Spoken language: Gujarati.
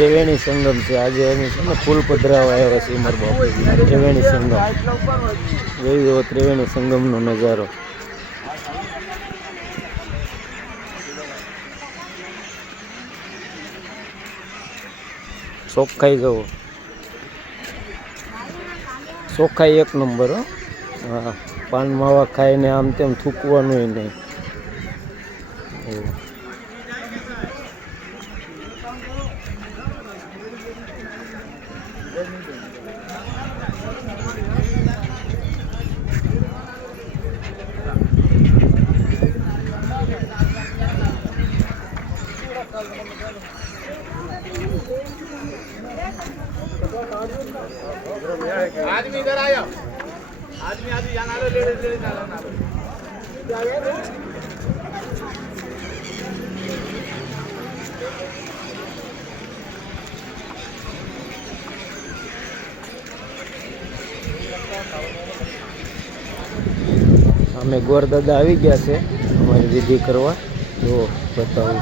ત્રિવેણી સંગમ છે. આજે અમે છે ને ફૂલ પધરાવા આવ્યા છે મારા બાપુજી. ત્રિવેણી સંગમ જોઈ જુઓ, ત્રિવેણી સંગમનો નજારો. ચોખ્ખાઈ જવો, ચોખ્ખાઈ એક નંબર. હા, પાન માવા ખાઈને આમ તેમ થૂકવાનું નહીં. आदमी इधर आया, आदमी आदमी यहाँ आलो, ले અમે ગોરદાદા આવી ગયા છે અમારી વિધિ કરવા. જો બતાવું,